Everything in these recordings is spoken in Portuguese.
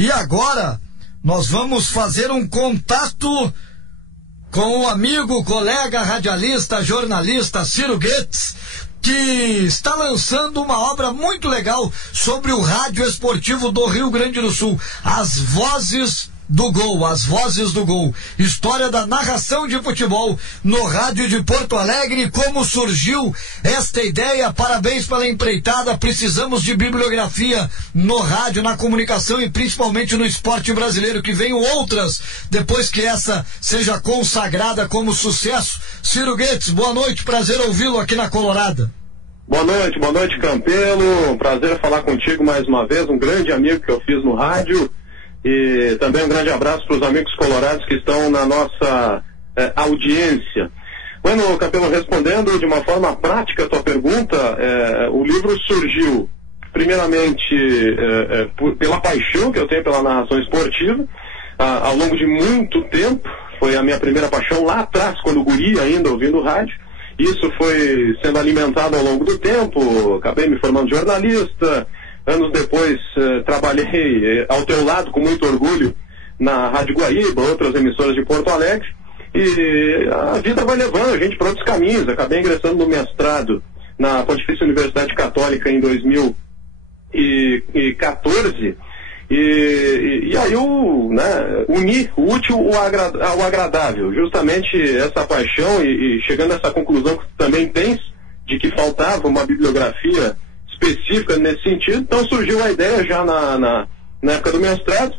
E agora nós vamos fazer um contato com o amigo, colega, radialista, jornalista Ciro Goetz, que está lançando uma obra muito legal sobre o rádio esportivo do Rio Grande do Sul, As Vozes do Gol, As Vozes do Gol, história da narração de futebol no rádio de Porto Alegre. Como surgiu esta ideia? Parabéns pela empreitada. Precisamos de bibliografia no rádio, na comunicação e principalmente no esporte brasileiro, que venham outras depois que essa seja consagrada como sucesso. Ciro Goetz, boa noite, prazer ouvi-lo aqui na Colorada. Boa noite, Campelo, prazer falar contigo mais uma vez, um grande amigo que eu fiz no rádio. E também um grande abraço para os amigos colorados que estão na nossa audiência. Bueno, Capelo, respondendo de uma forma prática a tua pergunta, o livro surgiu primeiramente pela paixão que eu tenho pela narração esportiva, ao longo de muito tempo. Foi a minha primeira paixão lá atrás, quando guri ainda, ouvindo rádio. Isso foi sendo alimentado ao longo do tempo, acabei me formando jornalista. Anos depois, trabalhei ao teu lado com muito orgulho na Rádio Guaíba, outras emissoras de Porto Alegre, e a vida vai levando a gente para outros caminhos. Acabei ingressando no mestrado na Pontifícia Universidade Católica em 2014, e aí eu uni o útil ao agradável, justamente essa paixão, e chegando a essa conclusão que tu também tens, de que faltava uma bibliografia específica nesse sentido. Então surgiu a ideia já na época do mestrado,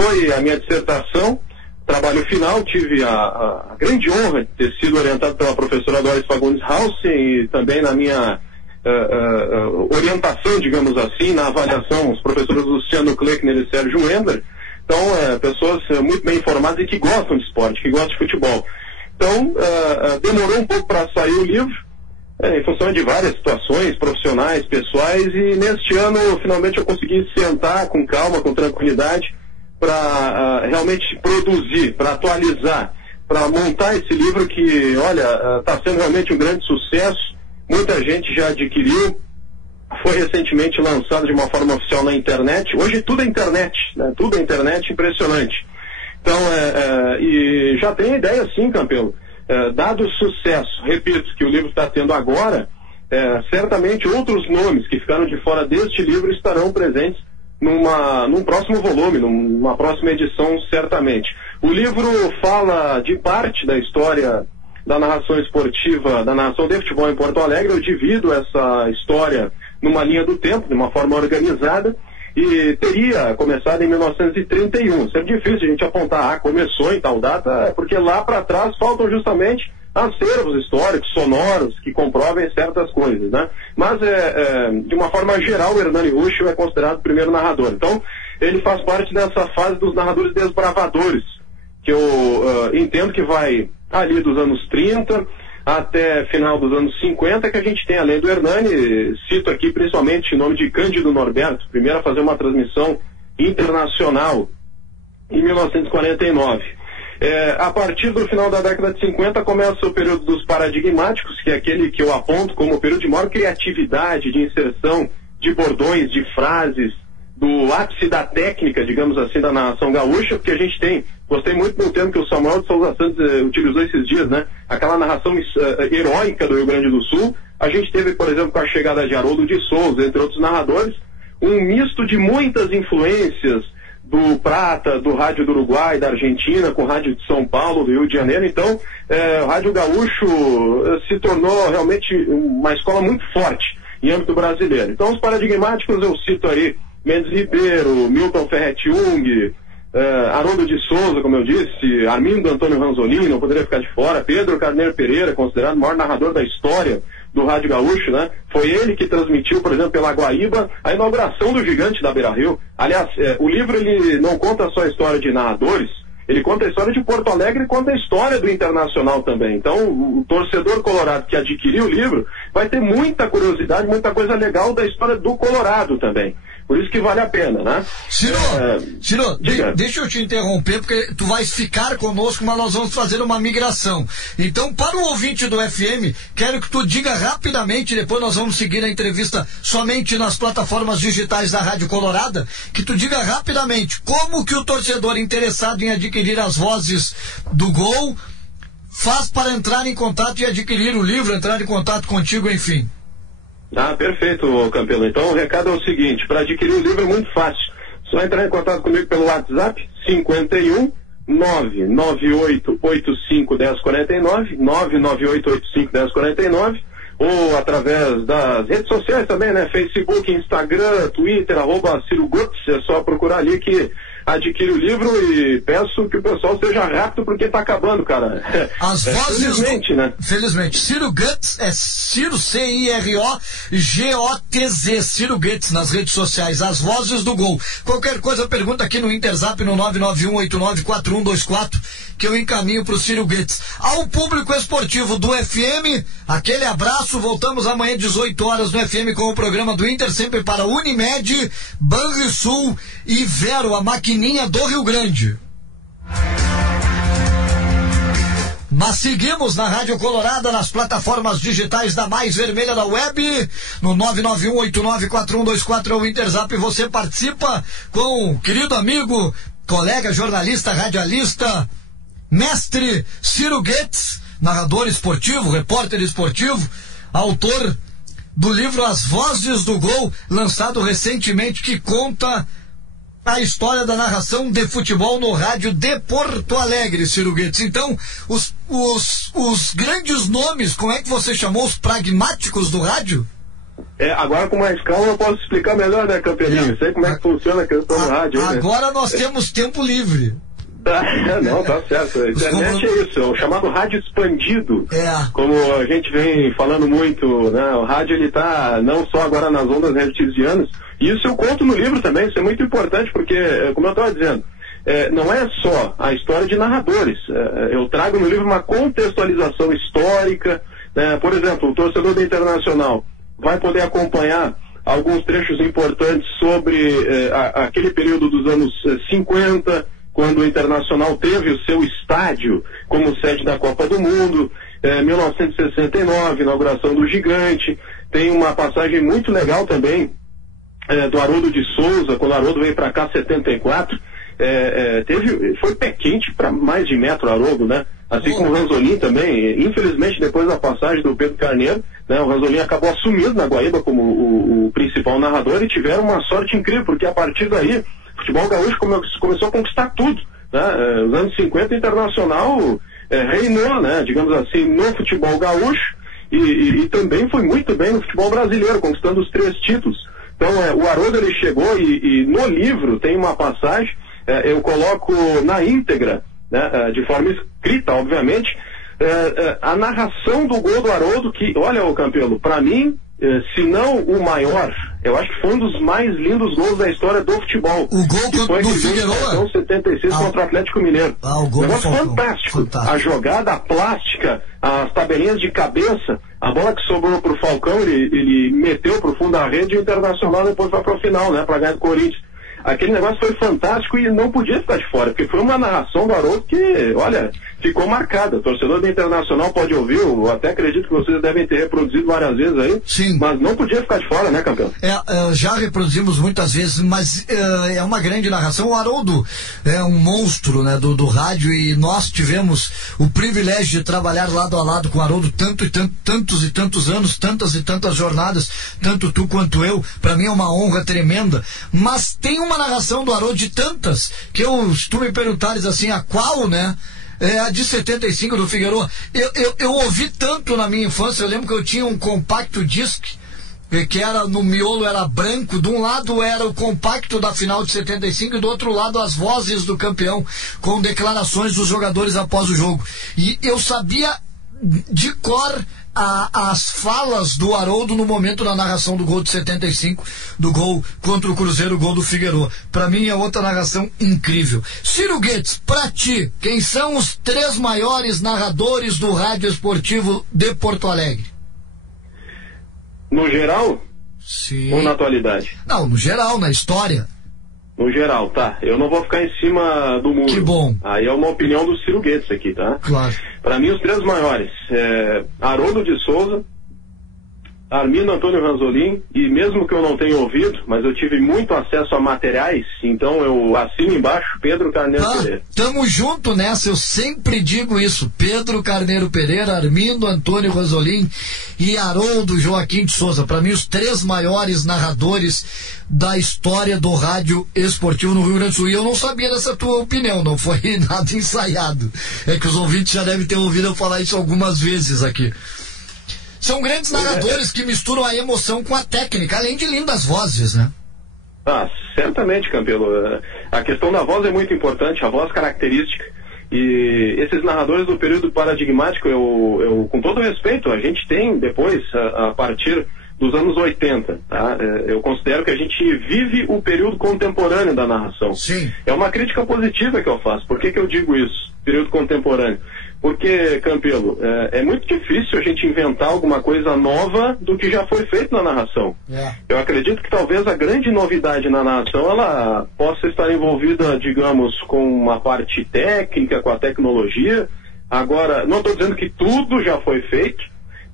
foi a minha dissertação, trabalho final. Tive a grande honra de ter sido orientado pela professora Doris Fagundes Hausen, e também na minha orientação, digamos assim, na avaliação, os professores Luciano Kleckner e Sérgio Wendler. Então, pessoas muito bem informadas e que gostam de esporte, que gostam de futebol. Então, demorou um pouco para sair o livro, em função de várias situações profissionais, pessoais, e neste ano finalmente eu consegui sentar com calma, com tranquilidade, para realmente produzir, para atualizar, para montar esse livro que, olha, está sendo realmente um grande sucesso. Muita gente já adquiriu, foi recentemente lançado de uma forma oficial na internet. Hoje tudo é internet, né? Tudo é internet, impressionante. Então, e já tem ideia sim, Campelo. Dado o sucesso, repito, que o livro está tendo agora, certamente outros nomes que ficaram de fora deste livro estarão presentes num próximo volume, numa próxima edição, certamente. O livro fala de parte da história da narração esportiva, da narração de futebol em Porto Alegre. Eu divido essa história numa linha do tempo, de uma forma organizada, e teria começado em 1931. Isso é difícil a gente apontar, começou em tal data, porque lá para trás faltam justamente acervos históricos, sonoros, que comprovem certas coisas, né? Mas, de uma forma geral, o Hernani Ruschel é considerado o primeiro narrador. Então, ele faz parte dessa fase dos narradores desbravadores, que eu entendo que vai ali dos anos 30 até final dos anos 50, que a gente tem, além do Hernani, cito aqui principalmente o nome de Cândido Norberto, primeiro a fazer uma transmissão internacional em 1949. A partir do final da década de 50 começa o período dos paradigmáticos, que é aquele que eu aponto como o período de maior criatividade, de inserção de bordões, de frases, do ápice da técnica, digamos assim, da narração gaúcha, porque a gente tem, gostei muito do termo que o Samuel de Souza Santos utilizou esses dias, né? Aquela narração heróica do Rio Grande do Sul. A gente teve, por exemplo, com a chegada de Haroldo de Souza, entre outros narradores, um misto de muitas influências do Prata, do rádio do Uruguai, da Argentina, com o rádio de São Paulo, do Rio de Janeiro. Então, o rádio gaúcho se tornou realmente uma escola muito forte em âmbito brasileiro. Então, os paradigmáticos eu cito aí Mendes Ribeiro, Milton Ferretti-Jung, Haroldo de Souza, como eu disse, Armindo Antônio Ranzolini, não poderia ficar de fora, Pedro Carneiro Pereira, considerado o maior narrador da história do rádio gaúcho, né? Foi ele que transmitiu, por exemplo, pela Guaíba, a inauguração do Gigante da Beira-Rio. Aliás, o livro ele não conta só a história de narradores, ele conta a história de Porto Alegre e conta a história do Internacional também. Então, o torcedor colorado que adquiriu o livro vai ter muita curiosidade, muita coisa legal da história do Colorado também. Por isso que vale a pena, né? Ciro, deixa eu te interromper, porque tu vais ficar conosco, mas nós vamos fazer uma migração. Então, para o ouvinte do FM, quero que tu diga rapidamente, depois nós vamos seguir a entrevista somente nas plataformas digitais da Rádio Colorada, que tu diga rapidamente como que o torcedor interessado em adquirir as vozes do Gol faz para entrar em contato e adquirir o livro, entrar em contato contigo, enfim. Perfeito, Campelo. Então o recado é o seguinte: para adquirir o livro é muito fácil. Só entrar em contato comigo pelo WhatsApp 51 99885 1049, 99885 1049, ou através das redes sociais também, né? Facebook, Instagram, Twitter, @CiroGutz. É só procurar ali que adquire o livro, e peço que o pessoal seja rápido porque tá acabando, cara. As vozes felizmente, né? Felizmente. Ciro Gutz é Ciro, CIROGOTZ, Ciro Gutz nas redes sociais, as vozes do Gol. Qualquer coisa, pergunta aqui no Interzap no 991894124 que eu encaminho pro Ciro Gutz. Ao público esportivo do FM, aquele abraço, voltamos amanhã 18 horas no FM com o programa do Inter, sempre para Unimed, Banrisul e Vero, a maquininha do Rio Grande. Mas seguimos na Rádio Colorada, nas plataformas digitais da Mais Vermelha da Web, no 991894124 é o Interzap. Você participa com o querido amigo, colega, jornalista, radialista, mestre Ciro Gutz, narrador esportivo, repórter esportivo, autor do livro As Vozes do Gol, lançado recentemente, que conta a história da narração de futebol no rádio de Porto Alegre, Ciro Gutz. Então, os grandes nomes, como é que você chamou, os pragmáticos do rádio? Agora com mais calma eu posso explicar melhor, né, Campelinho? Sei como é que funciona a questão do rádio. Agora nós temos tempo livre. Não, tá certo. A internet é isso, é o chamado rádio expandido. Como a gente vem falando muito, né? O rádio, ele tá não só agora nas ondas hertzianas, e isso eu conto no livro também. Isso é muito importante, porque, como eu estava dizendo, não é só a história de narradores. Eu trago no livro uma contextualização histórica, né? Por exemplo, o torcedor do Internacional vai poder acompanhar alguns trechos importantes sobre aquele período dos anos 50, quando o Internacional teve o seu estádio como sede da Copa do Mundo, 1969, inauguração do Gigante. Tem uma passagem muito legal também do Haroldo de Souza, quando o Haroldo veio para cá em 74. Foi pé quente para mais de metro o Haroldo, né? Assim como o Ranzolin também. Infelizmente, depois da passagem do Pedro Carneiro, né, o Ranzolin acabou assumindo na Guaíba como o principal narrador, e tiveram uma sorte incrível, porque a partir daí o futebol gaúcho começou a conquistar tudo, né? Nos anos 50, o Internacional reinou, né, digamos assim, no futebol gaúcho, e também foi muito bem no futebol brasileiro, conquistando os 3 títulos. Então, o Haroldo, ele chegou, e no livro tem uma passagem, eu coloco na íntegra, né, de forma escrita, obviamente, a narração do gol do Haroldo, que, olha, ô Campelo, para mim, se não o maior, eu acho que foi um dos mais lindos gols da história do futebol. O gol do Figueroa? 76 contra o Atlético Mineiro. O gol negócio fantástico. A jogada, a plástica, as tabelinhas de cabeça, a bola que sobrou pro Falcão, ele meteu pro fundo da rede, e o Internacional depois vai pro final, né, pra ganhar do Corinthians. Aquele negócio foi fantástico e não podia ficar de fora, porque foi uma narração do Haroldo que, olha, ficou marcada. O torcedor do Internacional pode ouvir, eu até acredito que vocês devem ter reproduzido várias vezes aí. Sim. Mas não podia ficar de fora, né, campeão? Já reproduzimos muitas vezes, mas é uma grande narração. O Haroldo é um monstro, né, do rádio, e nós tivemos o privilégio de trabalhar lado a lado com o Haroldo tantos e tantos anos, tantas e tantas jornadas, tanto tu quanto eu. Para mim é uma honra tremenda, mas tem uma narração do Haroldo de tantas, que se tu me perguntares assim, a qual, né? A de 75 do Figueroa. Eu ouvi tanto na minha infância. Eu lembro que eu tinha um compacto disc, que era, no miolo era branco. De um lado era o compacto da final de 75 e do outro lado as vozes do campeão, com declarações dos jogadores após o jogo. E eu sabia de cor as falas do Haroldo no momento da narração do gol de 75, do gol contra o Cruzeiro, o gol do Figueroa. Pra mim é outra narração incrível. Ciro Gutz, pra ti, quem são os 3 maiores narradores do rádio esportivo de Porto Alegre? No geral? Sim. Ou na atualidade? Não, no geral, na história. No geral, tá. Eu não vou ficar em cima do muro. Que bom. Aí é uma opinião do Ciro Guedes aqui, tá? Claro. Para mim, os três maiores. Haroldo de Souza, Armindo Antônio Ranzolin, e mesmo que eu não tenha ouvido, mas eu tive muito acesso a materiais, então eu assino embaixo, Pedro Carneiro Pereira. Tamo junto nessa, eu sempre digo isso. Pedro Carneiro Pereira, Armindo Antônio Ranzolin e Haroldo Joaquim de Souza. Para mim, os três maiores narradores da história do rádio esportivo no Rio Grande do Sul. E eu não sabia dessa tua opinião, não foi nada ensaiado. É que os ouvintes já devem ter ouvido eu falar isso algumas vezes aqui. São grandes narradores que misturam a emoção com a técnica, além de lindas vozes, né? Ah, certamente, Campelo. A questão da voz é muito importante, a voz característica. E esses narradores do período paradigmático, eu com todo respeito, a gente tem depois, a partir dos anos 80, tá? Eu considero que a gente vive o período contemporâneo da narração. Sim. É uma crítica positiva que eu faço. Por que eu digo isso? Período contemporâneo. Porque, Campelo, é muito difícil a gente inventar alguma coisa nova do que já foi feito na narração. Eu acredito que talvez a grande novidade na narração, ela possa estar envolvida, digamos, com uma parte técnica, com a tecnologia. Agora, não estou dizendo que tudo já foi feito,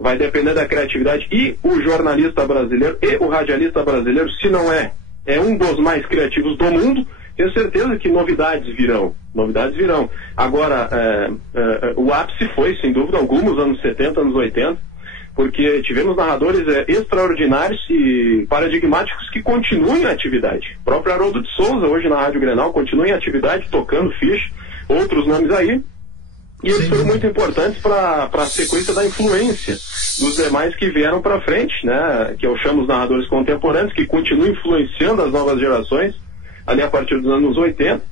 vai depender da criatividade, e o jornalista brasileiro e o radialista brasileiro, se não é um dos mais criativos do mundo, tenho certeza que novidades virão. Agora, o ápice foi, sem dúvida alguma, os anos 70, anos 80, porque tivemos narradores extraordinários e paradigmáticos que continuam em atividade. O próprio Haroldo de Souza, hoje na Rádio Grenal, continua em atividade, tocando ficha, outros nomes aí. E eles foram muito importantes para a sequência da influência dos demais que vieram para frente, né? Que eu chamo os narradores contemporâneos, que continuam influenciando as novas gerações, ali a partir dos anos 80,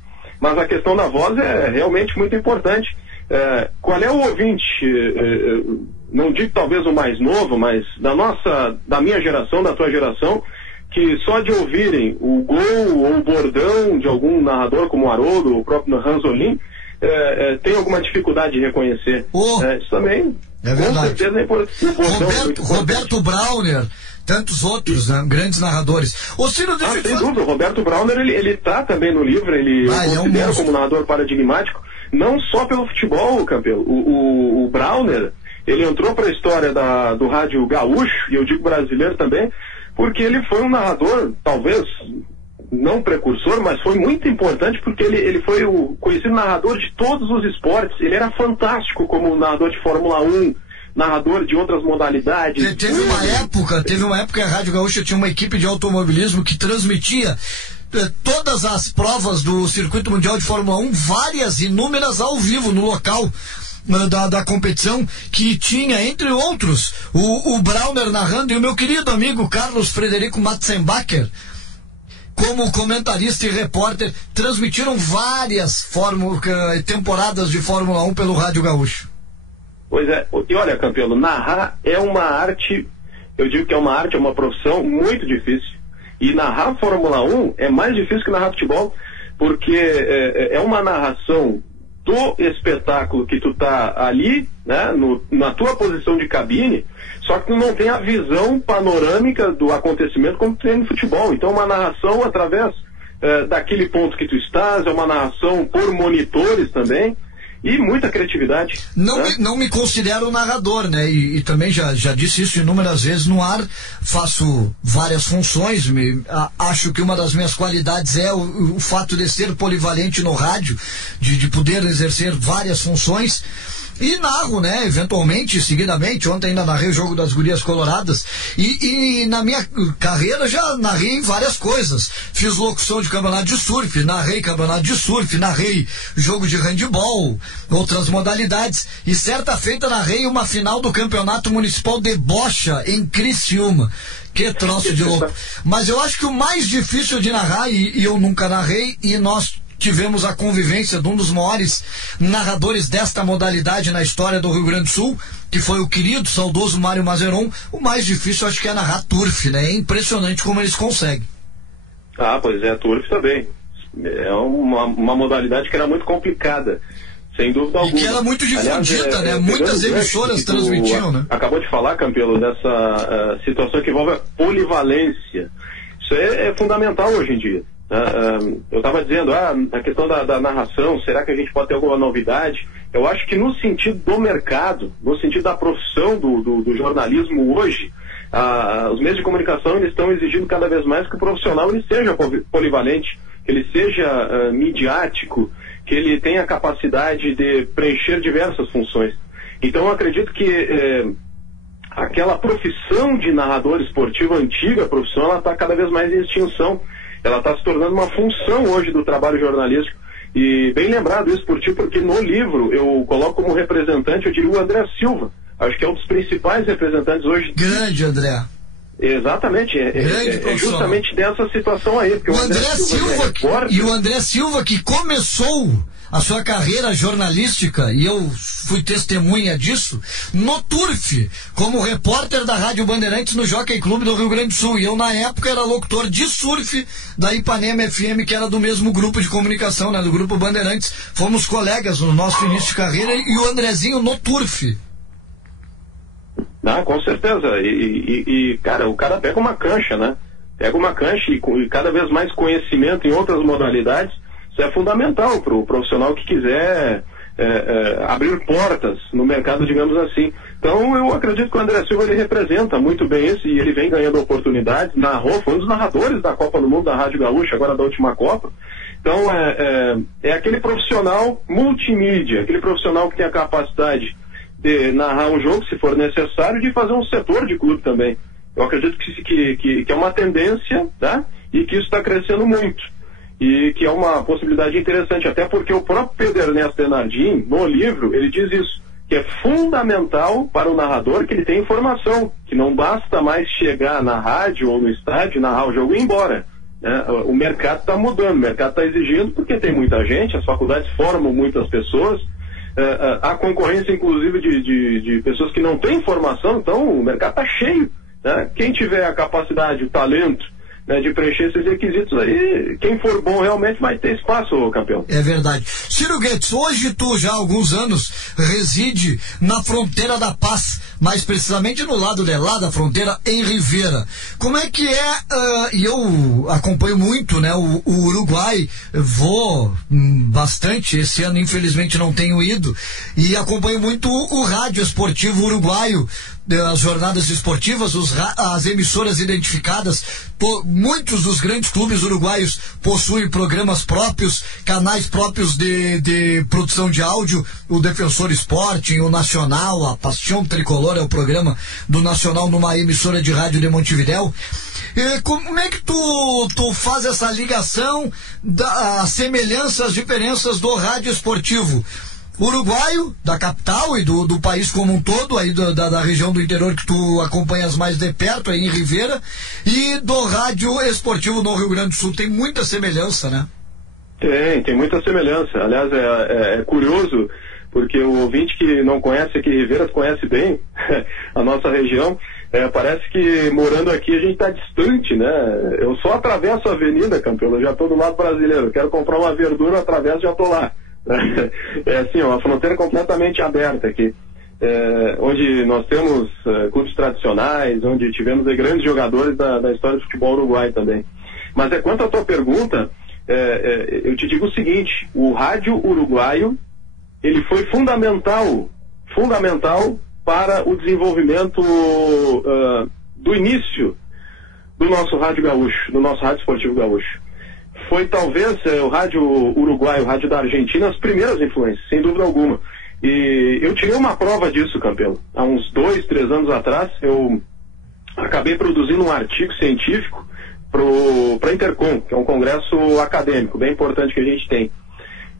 mas a questão da voz é realmente muito importante. Qual é o ouvinte, não digo talvez o mais novo, mas da minha geração, da tua geração, que só de ouvirem o gol ou o bordão de algum narrador como o Haroldo, ou o próprio Ranzolin, tem alguma dificuldade de reconhecer. Isso também, é verdade. Com certeza é importante. Roberto Brauner, tantos outros, né, grandes narradores. Ô, Ciro, sem dúvida, o Roberto Brauner, ele tá também no livro, eu considero como narrador paradigmático, não só pelo futebol, Campelo. O Brauner, ele entrou para a história do rádio gaúcho, e eu digo brasileiro também, porque ele foi um narrador, talvez não precursor, mas foi muito importante, porque ele foi o conhecido narrador de todos os esportes. Ele era fantástico como narrador de Fórmula 1, narrador de outras modalidades. Teve uma época que a Rádio Gaúcha tinha uma equipe de automobilismo que transmitia todas as provas do Circuito Mundial de Fórmula 1, inúmeras ao vivo no local da competição, que tinha, entre outros, o Brauner narrando, e o meu querido amigo Carlos Frederico Matzenbacher, como comentarista e repórter, transmitiram várias temporadas de Fórmula 1 pelo Rádio Gaúcho. Pois é, e olha, Campelo, narrar é uma arte, eu digo que é uma arte, é uma profissão muito difícil. E narrar Fórmula 1 é mais difícil que narrar futebol, porque é uma narração do espetáculo que tu tá ali, né, na tua posição de cabine, só que tu não tem a visão panorâmica do acontecimento como tu tem no futebol. Então, uma narração através daquele ponto que tu estás, é uma narração por monitores também, e muita criatividade. Não me considero narrador, né? E também já disse isso inúmeras vezes no ar. Faço várias funções. Acho que uma das minhas qualidades é o fato de ser polivalente no rádio, de poder exercer várias funções. E narro, né, eventualmente, seguidamente. Ontem ainda narrei o jogo das Gurias Coloradas. E na minha carreira já narrei várias coisas. Fiz locução de campeonato de surf, narrei campeonato de surf, narrei jogo de handebol, outras modalidades. E certa feita narrei uma final do Campeonato Municipal de Bocha, em Criciúma. Que troço de louco. Mas eu acho que o mais difícil de narrar, e eu nunca narrei, e nós tivemos a convivência de um dos maiores narradores desta modalidade na história do Rio Grande do Sul, que foi o querido, saudoso Mário Mazeron. O mais difícil acho que é narrar turf, né? É impressionante como eles conseguem. Pois é, turf também. É uma modalidade que era muito complicada. sem dúvida alguma. E que era muito difundida, né? Muitas emissoras transmitiam, né? Acabou de falar, Campelo, dessa situação que envolve a polivalência. Isso é fundamental hoje em dia. Eu estava dizendo, a questão da narração, será que a gente pode ter alguma novidade? Eu acho que no sentido do mercado, no sentido da profissão do jornalismo hoje, os meios de comunicação eles estão exigindo cada vez mais que o profissional ele seja polivalente, que ele seja midiático, que ele tenha a capacidade de preencher diversas funções. Então eu acredito que aquela profissão de narrador esportivo, antiga profissão, ela está cada vez mais em extinção. Ela está se tornando uma função hoje do trabalho jornalístico. E bem lembrado isso por ti, porque no livro eu coloco como representante, eu diria o André Silva. Acho que é um dos principais representantes hoje. Grande André. Exatamente, é justamente dessa situação aí. Porque o André Silva que começou a sua carreira jornalística, e eu fui testemunha disso, no Turf, como repórter da Rádio Bandeirantes no Jockey Clube do Rio Grande do Sul. E eu, na época, era locutor de surf da Ipanema FM, que era do mesmo grupo de comunicação, né, do Grupo Bandeirantes. Fomos colegas no nosso início de carreira, e o Andrezinho no Turf. Com certeza. E cara, o cara pega uma cancha, né? Pega uma cancha e cada vez mais conhecimento em outras modalidades. Isso é fundamental para o profissional que quiser abrir portas no mercado, digamos assim. Então eu acredito que o André Silva ele representa muito bem isso e ele vem ganhando oportunidades. Foi um dos narradores da Copa do Mundo da Rádio Gaúcha, agora da última Copa. Então é aquele profissional multimídia, aquele profissional que tem a capacidade de narrar um jogo, se for necessário, de fazer um setor de clube também. Eu acredito que é uma tendência, tá? E que isso está crescendo muito. E que é uma possibilidade interessante, até porque o próprio Pedro Ernesto Bernardin, no livro, ele diz isso, que é fundamental para o narrador que ele tenha informação, que não basta mais chegar na rádio ou no estádio, narrar o jogo e ir embora. Né? O mercado está mudando, o mercado está exigindo, porque tem muita gente, as faculdades formam muitas pessoas, há concorrência inclusive de pessoas que não têm informação, então o mercado está cheio. Né? Quem tiver a capacidade, o talento, né, de preencher esses requisitos aí, quem for bom realmente vai ter espaço, campeão. É verdade. Ciro Guedes, hoje tu já há alguns anos reside na fronteira da Paz, mais precisamente no lado de lá da fronteira, em Rivera. Como é que e eu acompanho muito, né, o Uruguai, vou bastante, esse ano infelizmente não tenho ido, e acompanho muito o rádio esportivo uruguaio, as jornadas esportivas, as emissoras identificadas. Muitos dos grandes clubes uruguaios possuem programas próprios, canais próprios de produção de áudio. O Defensor Sporting, o Nacional, a Paixão Tricolor é o programa do Nacional numa emissora de rádio de Montevidéu. Como é que tu faz essa ligação das semelhanças, diferenças do rádio esportivo uruguaio, da capital e do país como um todo, aí da região do interior que tu acompanhas mais de perto, aí em Rivera, e do rádio esportivo no Rio Grande do Sul? Tem muita semelhança, né? Tem muita semelhança. Aliás, é curioso, porque o ouvinte que não conhece aqui Rivera conhece bem a nossa região. Parece que morando aqui a gente está distante, né? Eu só atravesso a avenida, campeão, eu já estou do lado brasileiro. Quero comprar uma verdura, atravesso, já estou lá. É assim, uma fronteira completamente aberta aqui, onde nós temos clubes tradicionais, onde tivemos grandes jogadores da história do futebol uruguai também. Mas quanto à tua pergunta, eu te digo o seguinte: o rádio uruguaio ele foi fundamental para o desenvolvimento do início do nosso rádio gaúcho, do nosso rádio esportivo gaúcho. Foi talvez o rádio uruguaio, o rádio da Argentina, as primeiras influências, sem dúvida alguma. E eu tirei uma prova disso, campeão. Há uns 2, 3 anos atrás, eu acabei produzindo um artigo científico para a Intercom, que é um congresso acadêmico, bem importante que a gente tem.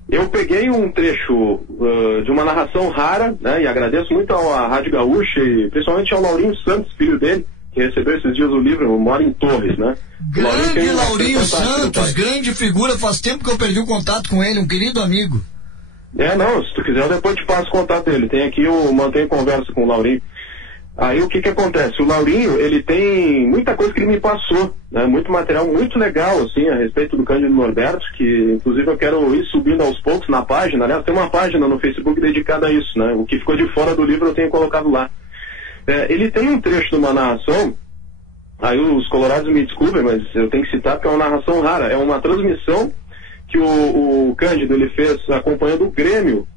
Eu peguei um trecho de uma narração rara, né, e agradeço muito à Rádio Gaúcha, e principalmente ao Laurinho Santos, filho dele, que recebeu esses dias o livro, mora em Torres, né? Grande Laurinho Santos, grande figura, faz tempo que eu perdi o contato com ele, um querido amigo. Não, se tu quiser eu depois te passo o contato dele, tem aqui, eu mantenho conversa com o Laurinho. Aí o que acontece? O Laurinho, ele tem muita coisa que ele me passou, né? Muito material muito legal, assim, a respeito do Cândido Norberto, que inclusive eu quero ir subindo aos poucos na página. Aliás, tem uma página no Facebook dedicada a isso, né? O que ficou de fora do livro eu tenho colocado lá. Ele tem um trecho de uma narração, aí os colorados me desculpem, mas eu tenho que citar porque é uma narração rara. É uma transmissão que o Cândido ele fez acompanhando o Grêmio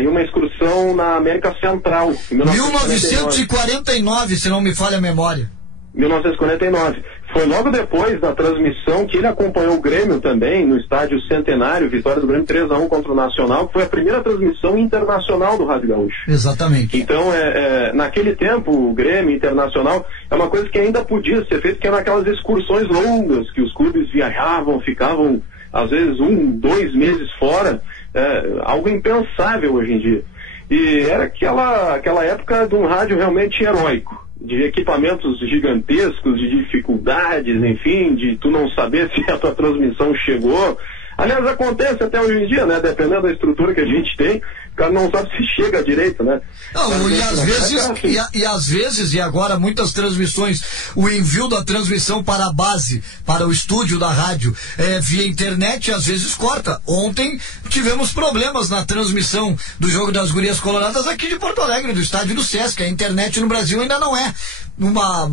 em uma excursão na América Central. Em 1949, se não me falha a memória. 1949. Foi logo depois da transmissão que ele acompanhou o Grêmio também, no estádio Centenário, vitória do Grêmio 3-1 contra o Nacional, que foi a primeira transmissão internacional do Rádio Gaúcho. Exatamente. Então, naquele tempo, o Grêmio Internacional é uma coisa que ainda podia ser feita, que eram aquelas excursões longas, que os clubes viajavam, ficavam, às vezes, 2 meses fora, algo impensável hoje em dia. E era aquela época de um rádio realmente heróico, de equipamentos gigantescos, de dificuldades, enfim, de tu não saber se a tua transmissão chegou. Aliás, acontece até hoje em dia, né? Dependendo da estrutura que a gente tem, o cara não sabe se chega direito, né? Não, e às vezes, e agora muitas transmissões, o envio da transmissão para a base, para o estúdio da rádio, via internet, às vezes corta. Ontem tivemos problemas na transmissão do Jogo das Gurias Coloradas aqui de Porto Alegre, do estádio do Sesc. A internet no Brasil ainda não é uma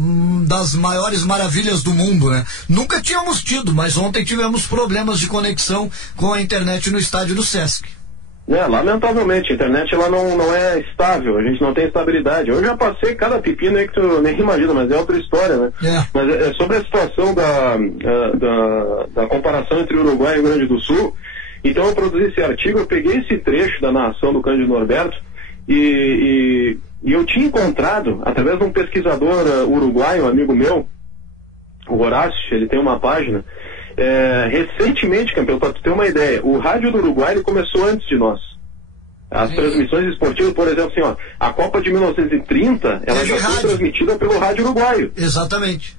das maiores maravilhas do mundo, né? Nunca tínhamos tido, mas ontem tivemos problemas de conexão com a internet no estádio do Sesc. Lamentavelmente, a internet ela não é estável, a gente não tem estabilidade. Eu já passei cada pepino aí que tu nem imagina, mas é outra história, né? Mas sobre a situação da comparação entre Uruguai e Rio Grande do Sul, então eu produzi esse artigo, eu peguei esse trecho da narração do Cândido Norberto e eu tinha encontrado, através de um pesquisador uruguaio, um amigo meu, o Horácio, ele tem uma página. Recentemente, campeão, para tu ter uma ideia, o rádio do Uruguai ele começou antes de nós. As transmissões esportivas, por exemplo, assim, a Copa de 1930, ela já foi transmitida pelo rádio uruguaio. Exatamente.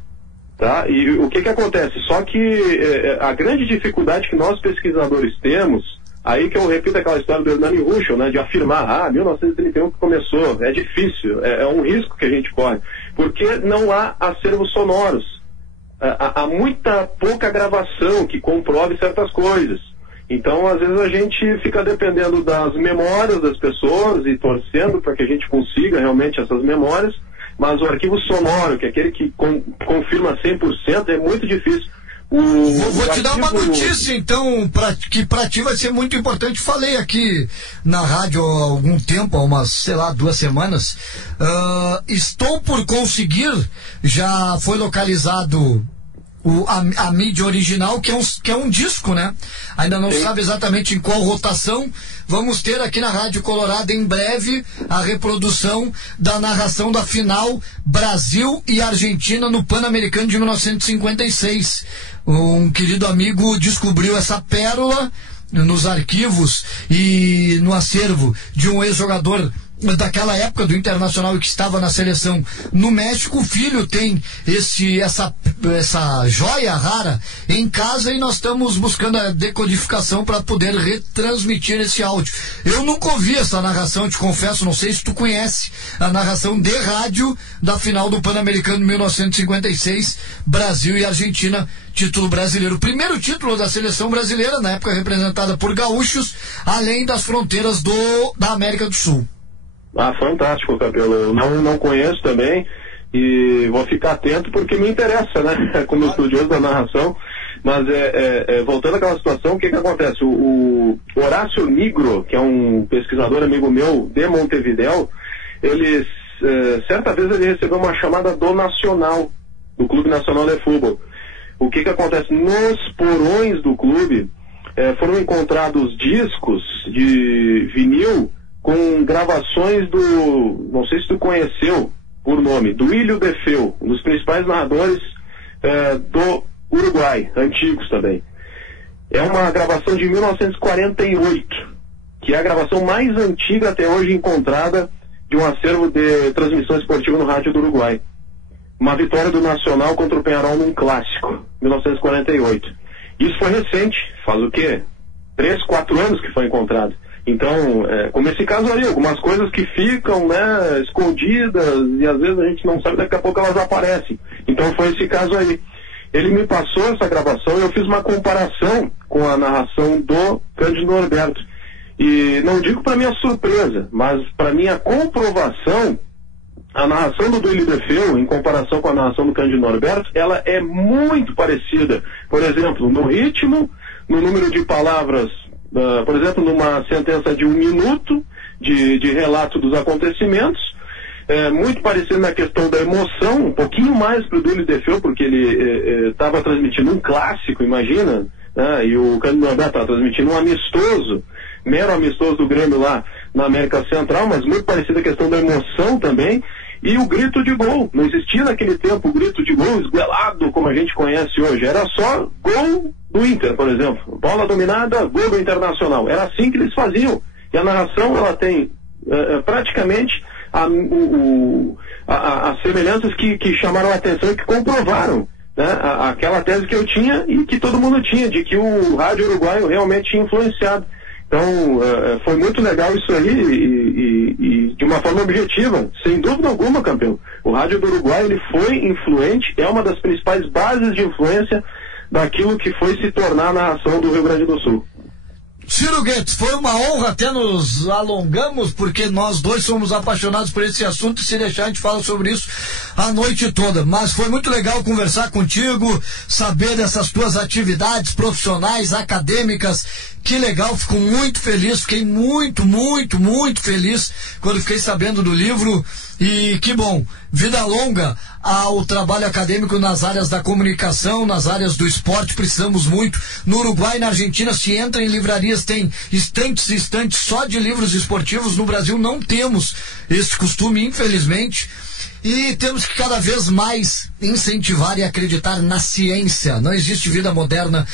Tá? E o que acontece? Só que a grande dificuldade que nós pesquisadores temos, aí que eu repito aquela história do Hernani Ruschel, né, de afirmar, 1931 que começou, é difícil, é um risco que a gente corre, porque não há acervos sonoros. Há muita pouca gravação que comprove certas coisas. Então, às vezes, a gente fica dependendo das memórias das pessoas e torcendo para que a gente consiga realmente essas memórias, mas o arquivo sonoro, que é aquele que confirma 100%, é muito difícil. Vou te dar uma notícia, então, que para ti vai ser muito importante. Falei aqui na rádio há algum tempo, há umas, 2 semanas. Estou por conseguir, já foi localizado a mídia original, que é um disco, né? Ainda não sabe exatamente em qual rotação. Vamos ter aqui na Rádio Colorado em breve a reprodução da narração da final Brasil e Argentina no Pan-Americano de 1956. Um querido amigo descobriu essa pérola nos arquivos e no acervo de um ex-jogador daquela época do Internacional e que estava na seleção no México. O filho tem essa joia rara em casa e nós estamos buscando a decodificação para poder retransmitir esse áudio. Eu nunca ouvi essa narração, eu te confesso, não sei se tu conhece a narração de rádio da final do Pan-Americano de 1956, Brasil e Argentina, título brasileiro, o primeiro título da seleção brasileira, na época representada por gaúchos, além das fronteiras da América do Sul. Fantástico, Capelo. Eu não conheço também e vou ficar atento porque me interessa, né? Como estudioso da narração. Mas voltando àquela situação, o que acontece? O Horácio Nigro, que é um pesquisador amigo meu de Montevidéu, certa vez ele recebeu uma chamada do Nacional, do Clube Nacional de Futebol. O que acontece? Nos porões do clube foram encontrados discos de vinil com gravações não sei se tu conheceu por nome, do Duílio Defeu, um dos principais narradores do Uruguai, antigos também. É uma gravação de 1948, que é a gravação mais antiga até hoje encontrada de um acervo de transmissão esportiva no rádio do Uruguai. Uma vitória do Nacional contra o Peñarol num clássico, 1948. Isso foi recente, faz o quê? 3, 4 anos que foi encontrado. Então, como esse caso aí, algumas coisas que ficam, né, escondidas e às vezes a gente não sabe, daqui a pouco elas aparecem. Então foi esse caso aí. Ele me passou essa gravação e eu fiz uma comparação com a narração do Cândido Norberto. E não digo para minha surpresa, mas para minha comprovação, a narração do Duílio Defeu, em comparação com a narração do Cândido Norberto, ela é muito parecida. Por exemplo, no ritmo, no número de palavras, por exemplo, numa sentença de 1 minuto de relato dos acontecimentos, muito parecido na questão da emoção, um pouquinho mais para o Duílio Defeu, porque ele estava transmitindo um clássico, imagina, né? E o Cândido Norberto estava transmitindo um amistoso, mero amistoso do Grêmio lá na América Central, mas muito parecida a questão da emoção também, e o grito de gol. Não existia naquele tempo o grito de gol esguelado como a gente conhece hoje, era só gol do Inter, por exemplo, bola dominada, gol do Internacional, era assim que eles faziam, e a narração ela tem praticamente as semelhanças que chamaram a atenção e que comprovaram, né, aquela tese que eu tinha e que todo mundo tinha, de que o rádio uruguaio realmente tinha influenciado. Então, foi muito legal isso aí e de uma forma objetiva, sem dúvida alguma, campeão. O rádio do Uruguai, ele foi influente, é uma das principais bases de influência daquilo que foi se tornar a narração do Rio Grande do Sul. Ciro Goetz, foi uma honra, até nos alongamos, porque nós dois somos apaixonados por esse assunto, e se deixar a gente fala sobre isso a noite toda, mas foi muito legal conversar contigo, saber dessas tuas atividades profissionais, acadêmicas. Que legal, fico muito feliz, fiquei muito feliz quando fiquei sabendo do livro, e que bom, vida longa ao trabalho acadêmico nas áreas da comunicação, nas áreas do esporte, precisamos muito. No Uruguai e na Argentina, se entra em livrarias, tem estantes e estantes só de livros esportivos. No Brasil não temos esse costume, infelizmente. E temos que cada vez mais incentivar e acreditar na ciência. Não existe vida moderna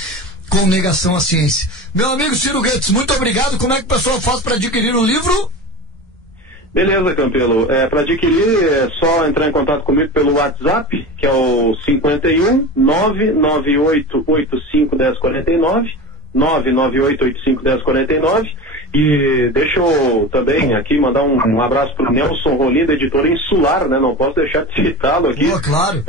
com negação à ciência. Meu amigo Ciro Goetz, muito obrigado. Como é que o pessoal faz para adquirir o livro? Beleza, Campelo. Para adquirir é só entrar em contato comigo pelo WhatsApp, que é o 51 998 85 1049, 998 85 1049. E deixa eu também aqui mandar um abraço para o Nelson Rolim, da editora Insular, né? Não posso deixar de citá-lo aqui. Claro.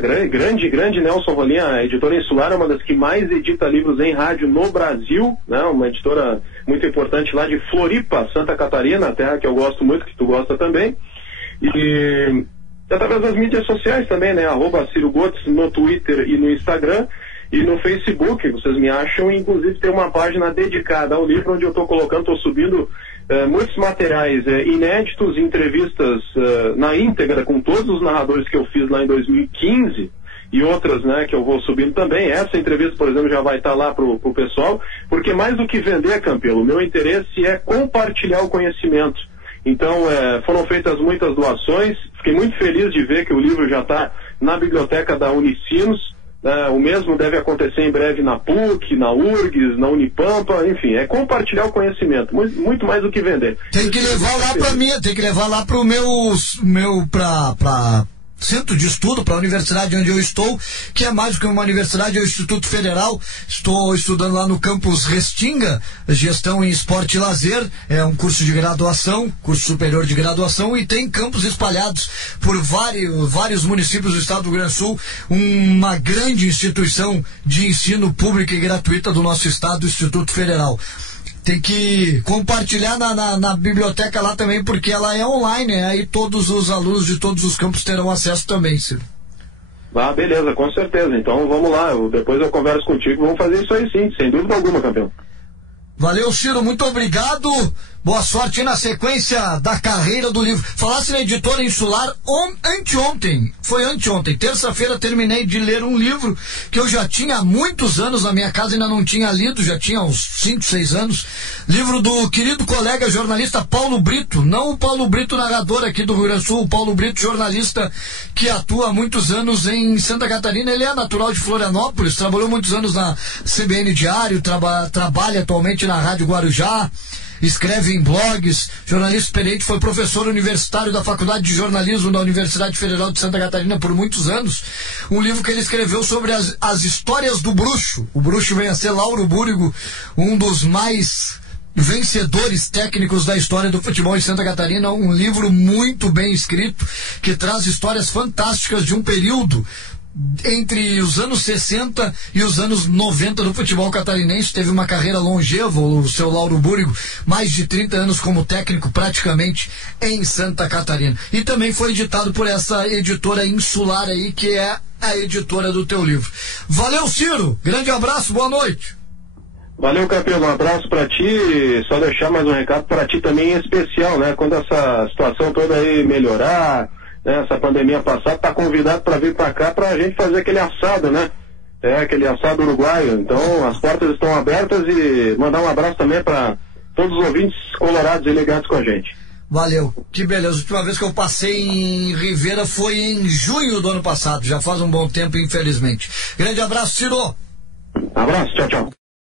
Grande Nelson Rolim, a editora Insular é uma das que mais edita livros em rádio no Brasil, né? Uma editora muito importante lá de Floripa, Santa Catarina, terra que eu gosto muito, que tu gosta também. E através das mídias sociais também, né? @Ciro Goetz no Twitter e no Instagram. E no Facebook, vocês me acham, inclusive tem uma página dedicada ao livro, onde eu estou subindo muitos materiais inéditos, entrevistas na íntegra com todos os narradores que eu fiz lá em 2015 e outras, né, que eu vou subindo também. Essa entrevista, por exemplo, já vai estar lá pro pessoal, porque mais do que vender, Campelo, o meu interesse é compartilhar o conhecimento. Então, foram feitas muitas doações, fiquei muito feliz de ver que o livro já está na biblioteca da Unicinos. O mesmo deve acontecer em breve na PUC, na URGS, na Unipampa, enfim, é compartilhar o conhecimento, muito mais do que vender. Tem que levar lá para mim, tem que levar lá para o para centro de estudo, para a universidade onde eu estou, que é mais do que uma universidade, é o Instituto Federal. Estou estudando lá no campus Restinga, gestão em esporte e lazer, é um curso de graduação, curso superior de graduação, e tem campos espalhados por vários municípios do estado do Rio Grande do Sul, uma grande instituição de ensino pública e gratuita do nosso estado, o Instituto Federal. Tem que compartilhar na biblioteca lá também, porque ela é online, né? Aí todos os alunos de todos os campos terão acesso também, Ciro. Beleza, com certeza. Então vamos lá, depois eu converso contigo, vamos fazer isso aí sim, sem dúvida alguma, campeão. Valeu, Ciro, muito obrigado. Boa sorte na sequência da carreira do livro. Falasse na editora Insular anteontem, terça-feira, terminei de ler um livro que eu já tinha há muitos anos na minha casa, ainda não tinha lido, já tinha uns 5, 6 anos. Livro do querido colega jornalista Paulo Brito, não o Paulo Brito narrador aqui do Rio Grande do Sul, o Paulo Brito jornalista que atua há muitos anos em Santa Catarina. Ele é natural de Florianópolis, trabalhou muitos anos na CBN Diário, trabalha atualmente na Rádio Guarujá, escreve em blogs, jornalista experiente, foi professor universitário da Faculdade de Jornalismo da Universidade Federal de Santa Catarina por muitos anos. Um livro que ele escreveu sobre as histórias do bruxo. O bruxo vem a ser Lauro Búrigo, um dos mais Vencedores Técnicos da História do Futebol em Santa Catarina, um livro muito bem escrito, que traz histórias fantásticas de um período entre os anos 60 e os anos 90 do futebol catarinense. Teve uma carreira longeva o seu Lauro Búrigo, mais de 30 anos como técnico praticamente em Santa Catarina, e também foi editado por essa editora insular aí, que é a editora do teu livro. Valeu, Ciro, grande abraço, boa noite. Valeu, Capelo, um abraço para ti. Só deixar mais um recado para ti também em especial, né? Quando essa situação toda aí melhorar, né? Essa pandemia passar, tá convidado para vir para cá pra gente fazer aquele assado, né? Aquele assado uruguaio. Então, as portas estão abertas, e mandar um abraço também para todos os ouvintes colorados e ligados com a gente. Valeu, que beleza. A última vez que eu passei em Rivera foi em junho do ano passado, já faz um bom tempo, infelizmente. Grande abraço, Ciro. Abraço, tchau, tchau.